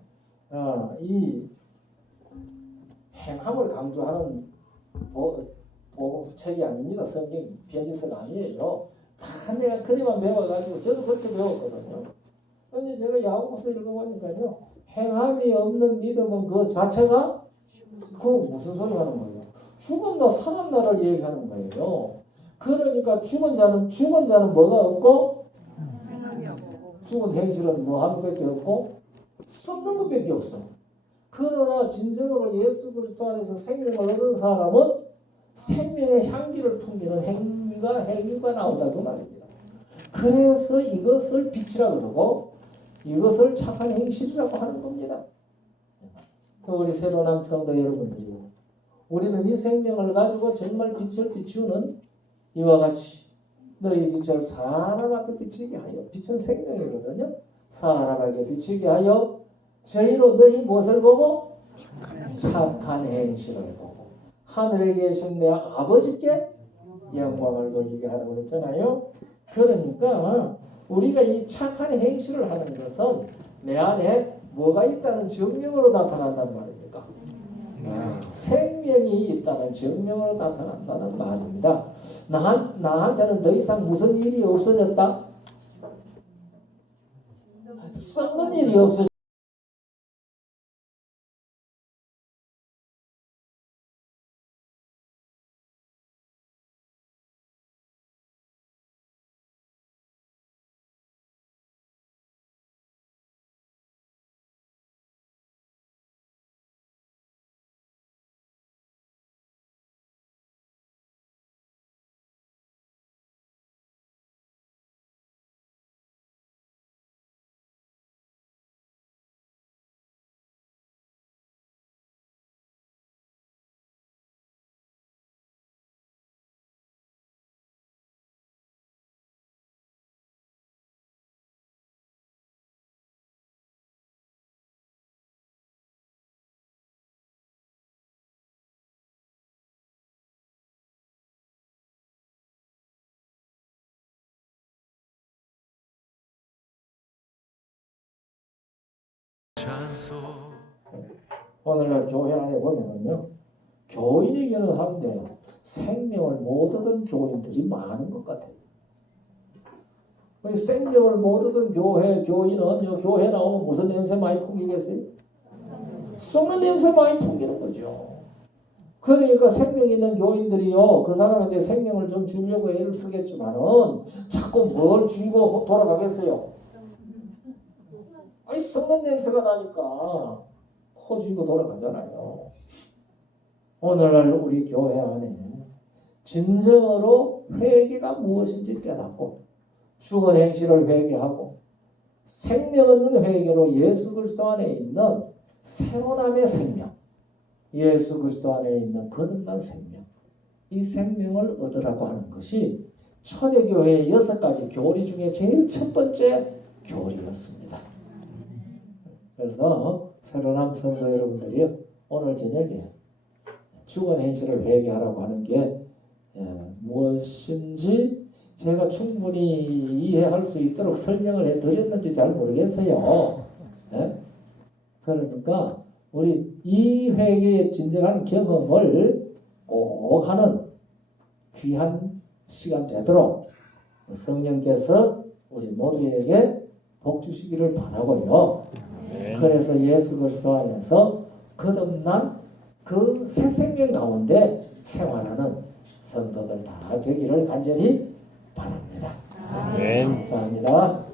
이 행함을 강조하는 책이 아닙니다. 성경 편지서가 아니에요. 다 내가 그리만 배워가지고 저도 그렇게 배웠거든요. 근데 제가 야고보서 읽어보니까요, 행함이 없는 믿음은 그 자체가 무슨 소리 하는 거예요? 죽은 나 사는 나를 얘기하는 거예요. 그러니까 죽은 자는 뭐가 없고 죽은 행실은 뭐 한 것밖에 없고 썩는 것밖에 없어. 그러나 진정으로 예수 그리스도 안에서 생명을 얻은 사람은 생명의 향기를 풍기는 행위가 나온다 그 말입니다. 그래서 이것을 빛이라 그러고 이것을 착한 행실이라고 하는 겁니다. 우리 새로운 성도 여러분들이요, 우리는 이 생명을 가지고 정말 빛을 비추는 이와 같이 너희 빛을 사람 앞에 비치게 하여, 빛은 생명이거든요. 사람에게 비치게 하여 저희로 너희 무엇을 보고? 착한 행실을 보고 하늘에 계신 내 아버지께 영광을 돌리게 하라고 그랬잖아요. 그러니까 우리가 이 착한 행실을 하는 것은 내 안에 뭐가 있다는 증명으로 나타난다는 말입니까? 생명이 있다는 증명으로 나타난다는 말입니다. 나한테는 더 이상 무슨 일이 없어졌다? 썩는 일이 없어졌다. 오늘날 교회 안에 보면은요, 교인이기는 한데 생명을 못 얻은 교인들이 많은 것 같아요. 생명을 못 얻은 교회, 교인은 교회 나오면 무슨 냄새 많이 풍기겠어요? 썩는 냄새 많이 풍기는 거죠. 그러니까 생명 있는 교인들이요, 그 사람한테 생명을 좀 주려고 애를 쓰겠지만은 자꾸 뭘 주고 돌아가겠어요? 아니 썩는 냄새가 나니까 코 쥐고 돌아가잖아요. 오늘날 우리 교회 안에 진정으로 회개가 무엇인지 깨닫고 죽은 행실을 회개하고 생명 없는 회개로 예수 그리스도 안에 있는 새로남의 생명, 예수 그리스도 안에 있는 거듭난 생명, 이 생명을 얻으라고 하는 것이 초대교회의 6가지 교리 중에 제일 첫 번째 교리였습니다. 그래서 새로남 성도 여러분들이 오늘 저녁에 죽은 행실을 회개하라고 하는 게 무엇인지 제가 충분히 이해할 수 있도록 설명을 해드렸는지 잘 모르겠어요. 네? 그러니까 우리 이 회개의 진정한 경험을 꼭 하는 귀한 시간 되도록 성령께서 우리 모두에게 복 주시기를 바라고요. 그래서 예수 그리스도 안에서 거듭난 그 새 생명 가운데 생활하는 성도들 다 되기를 간절히 바랍니다. 감사합니다.